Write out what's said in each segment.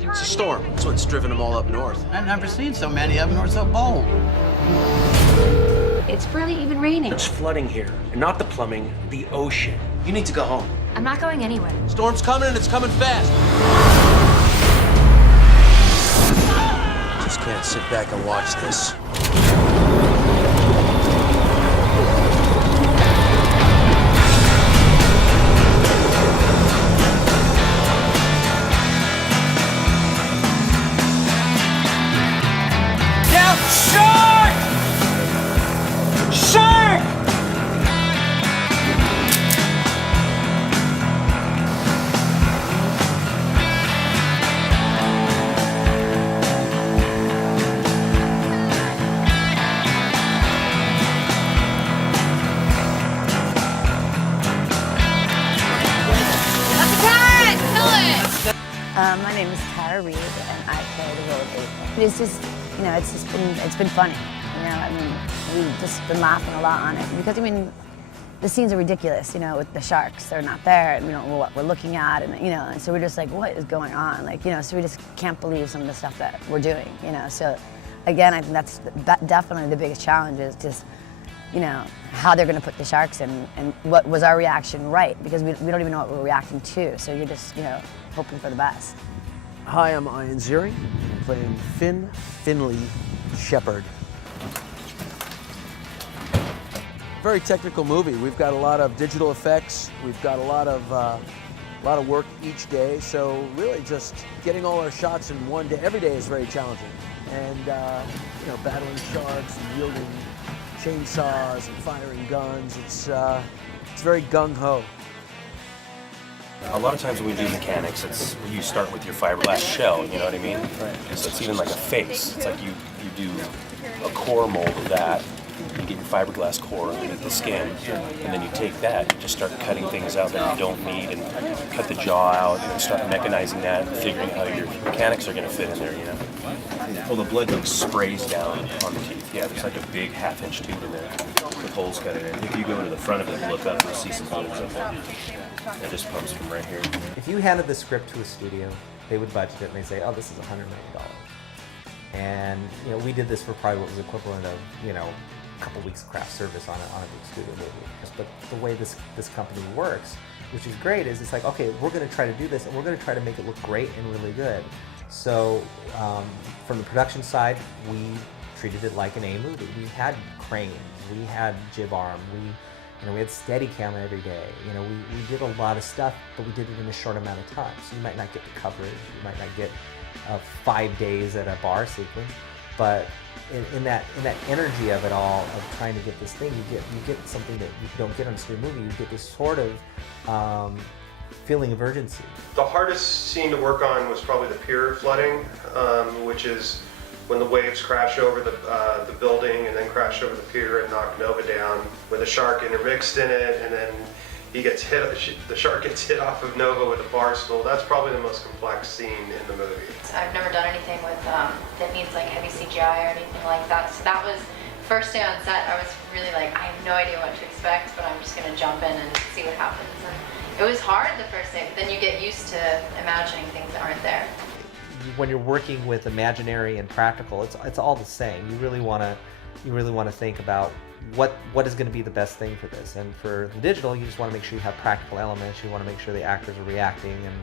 It's a storm. That's what's driven them all up north. I've never seen so many of them who are so bold. It's barely even raining. It's flooding here, and not the plumbing, the ocean. You need to go home. I'm not going anywhere. Storm's coming, and it's coming fast. Just can't sit back and watch this. Shark! Shark! My name is Tara Reid, and I play the role of April. It's just, you know, it's been funny. You know, I mean, we've just been laughing a lot on it because, I mean, the scenes are ridiculous. You know, with the sharks, they're not there, and we don't know what we're looking at, and you know, and so we're just like, what is going on? Like, you know, so we just can't believe some of the stuff that we're doing. You know, so again, I think that's definitely the biggest challenge is just, you know, how they're going to put the sharks in, and what was our reaction right, because we don't even know what we're reacting to. So you're just, you know, hoping for the best. Hi, I'm Ian Ziering. I'm playing Finley Shepard. Very technical movie. We've got a lot of digital effects. We've got a lot of work each day. So really, just getting all our shots in one day. Every day is very challenging, and you know, battling sharks and wielding chainsaws and firing guns. It's very gung ho. A lot of times when we do mechanics, you start with your fiberglass shell, you know what I mean? Right. So it's even like a face. It's like you do a core mold of that, you get your fiberglass core underneath the skin, and then you take that, you just start cutting things out that you don't need, and cut the jaw out, and start mechanizing that, and figuring out how your mechanics are going to fit in there, you know? Well, the blood like sprays down on the teeth. Yeah, there's like a big half-inch tube in there with holes cut in it. If you go to the front of it and look up, you'll see some holes up there. It just pumps from right here. If you handed the script to a studio, they would budget it and they say, oh, this is $100 million. And you know, we did this for probably what was equivalent of, you know, a couple weeks of craft service on a big studio movie. But the way this company works, which is great, is it's like, okay, we're going to try to do this, and we're going to try to make it look great and really good. So from the production side, we treated it like an A movie. We had cranes, we had jib arm, we had Steadicam every day. You know, we did a lot of stuff, but we did it in a short amount of time. So you might not get the coverage, you might not get 5 days at a bar sequence, but in that energy of it all, of trying to get this thing, you get something that you don't get on a studio movie. You get this sort of feeling of urgency. The hardest scene to work on was probably the pier flooding, which is when the waves crash over the building and then crash over the pier and knock Nova down, with a shark intermixed in it, and then the shark gets hit off of Nova with a bar stool. That's probably the most complex scene in the movie. I've never done anything with that needs like heavy CGI or anything like that. So that was first day on set. I was really like, I have no idea what to expect, but I'm just gonna jump in and see what happens. And it was hard the first day, but then you get used to imagining things that aren't there. When you're working with imaginary and practical, it's all the same. You really want to think about what is going to be the best thing for this. And for the digital, you just want to make sure you have practical elements. You want to make sure the actors are reacting, and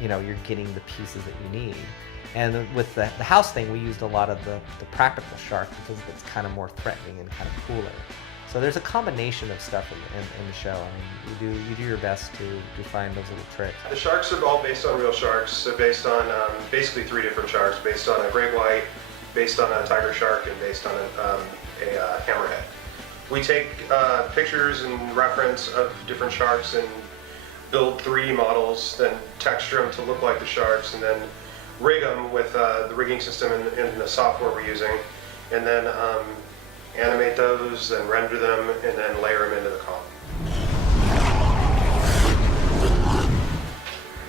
you know, you're getting the pieces that you need. And with the house thing, we used a lot of the practical shark because it's kind of more threatening and kind of cooler. So there's a combination of stuff in the show. I mean, you do your best to find those little tricks. The sharks are all based on real sharks. They're based on basically 3 different sharks, based on a great white, based on a tiger shark, and based on a hammerhead. We take pictures and reference of different sharks and build 3D models, then texture them to look like the sharks, and then rig them with the rigging system and the software we're using, and then animate those, then render them, and then layer them into the comp.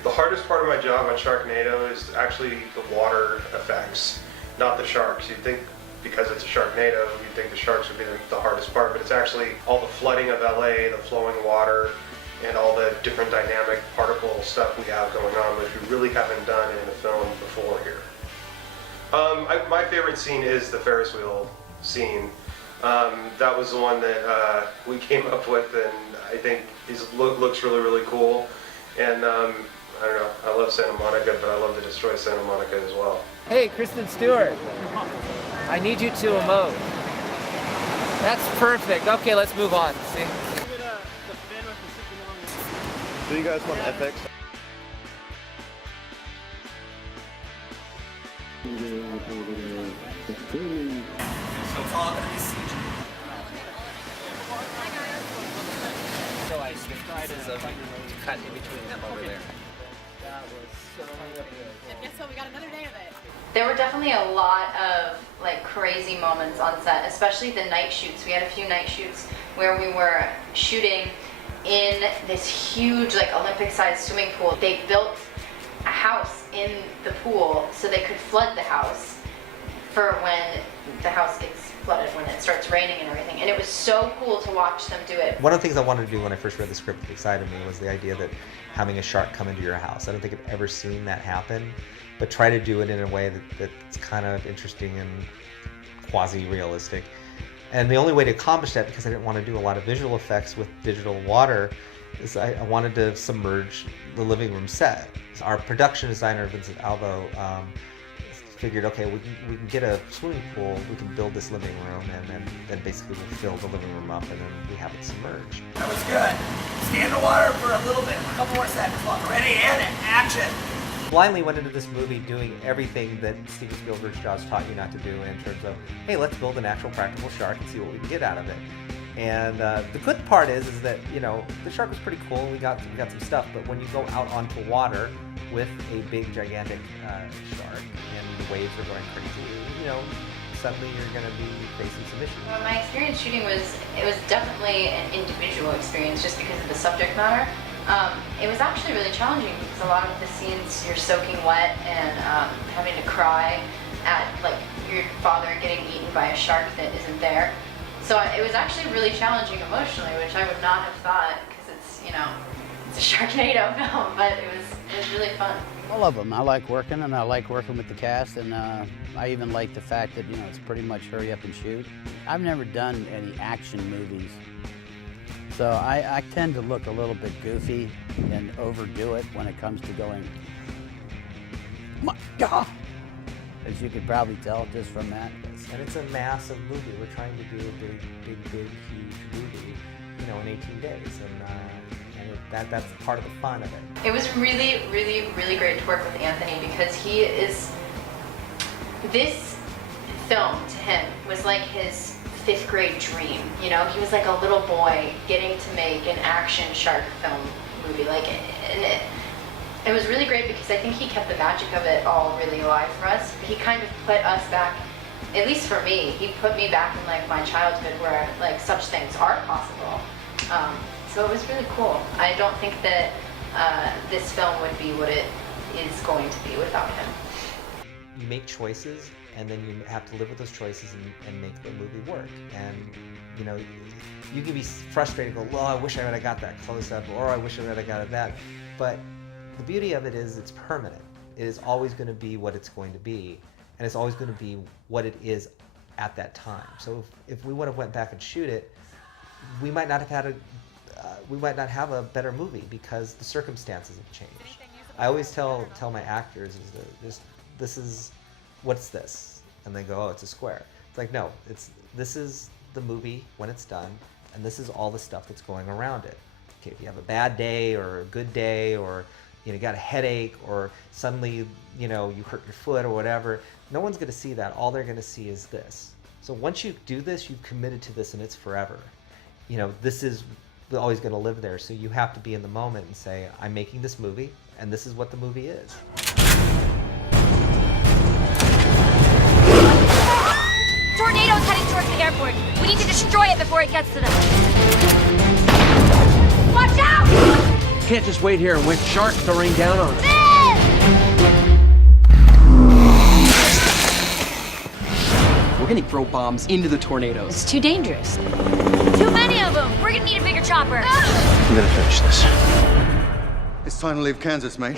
The hardest part of my job on Sharknado is actually the water effects, not the sharks. You'd think because it's a Sharknado, you'd think the sharks would be the hardest part, but it's actually all the flooding of LA, the flowing water, and all the different dynamic particle stuff we have going on, which we really haven't done in a film before here. My favorite scene is the Ferris wheel scene. That was the one that we came up with, and I think looks really, really cool. And I don't know, I love Santa Monica, but I love to destroy Santa Monica as well. Hey, Kristen Stewart. I need you to emote. That's perfect. Okay, let's move on. See? Do you guys want FX? So it's all gonna be CG. So I tried as a cut in between them over there. And guess what? We got another day of it. There were definitely a lot of like crazy moments on set, especially the night shoots. We had a few night shoots where we were shooting in this huge like Olympic-sized swimming pool. They built a house in the pool so they could flood the house for when the house gets flooded, when it starts raining and everything. And it was so cool to watch them do it. One of the things I wanted to do when I first read the script that excited me was the idea that having a shark come into your house. I don't think I've ever seen that happen, but try to do it in a way that's kind of interesting and quasi-realistic. And the only way to accomplish that, because I didn't want to do a lot of visual effects with digital water, is I wanted to submerge the living room set. Our production designer, Vincent Alvo, figured, okay, we can get a swimming pool, we can build this living room, and then basically we'll fill the living room up, and then we have it submerged. That was good. Stay in the water for a little bit, a couple more seconds. Ready and action. Blindly went into this movie doing everything that Steven Spielberg's Jaws taught you not to do in terms of, hey, let's build an actual practical shark and see what we can get out of it. And the good part is that, you know, the shark was pretty cool, and we got some stuff, but when you go out onto water with a big, gigantic shark and the waves are going crazy, you know, suddenly you're going to be facing some issues. Well, my experience shooting it was definitely an individual experience just because of the subject matter. It was actually really challenging because a lot of the scenes you're soaking wet and having to cry at like your father getting eaten by a shark that isn't there. So it was actually really challenging emotionally, which I would not have thought because it's, you know, it's a Sharknado film, but it was really fun. I love them. I like working, and I like working with the cast, and I even like the fact that, you know, it's pretty much hurry up and shoot. I've never done any action movies, so I tend to look a little bit goofy and overdo it when it comes to going, my God, as you could probably tell just from that. And it's a massive movie. We're trying to do a big, huge movie, you know, in 18 days, and that's part of the fun of it. It was really, really, really great to work with Anthony because he is, this film to him was like his 5th grade dream. You know, he was like a little boy getting to make an action shark film movie. Like, and it was really great because I think he kept the magic of it all really alive for us. He kind of put us back, at least for me, he put me back in like my childhood where like such things are possible. So it was really cool. I don't think that this film would be what it is going to be without him. You make choices, and then you have to live with those choices and make the movie work. And you know, you can be frustrated, go, well, I wish I would have got that close up, or I wish I would have got that. But the beauty of it is it's permanent. It is always going to be what it's going to be, and it's always going to be what it is at that time. So if we would have went back and shoot it, we might not have had we might not have a better movie because the circumstances have changed. I always tell my actors is that this is, what's this? And they go, oh, it's a square. It's like, no, this is the movie when it's done, and this is all the stuff that's going around it. Okay, if you have a bad day or a good day, or you know, got a headache, or suddenly, you know, you hurt your foot or whatever, no one's going to see that. All they're going to see is this. So once you do this, you've committed to this, and it's forever. You know, this is always going to live there. So you have to be in the moment and say, I'm making this movie, and this is what the movie is. Tornado's heading towards the airport. We need to destroy it before it gets to them. Watch out! You can't just wait here and wait for sharks to rain down on us. We're gonna throw bombs into the tornadoes. It's too dangerous. Too many of them. We're gonna need a bigger chopper. I'm gonna finish this. It's time to leave Kansas, mate.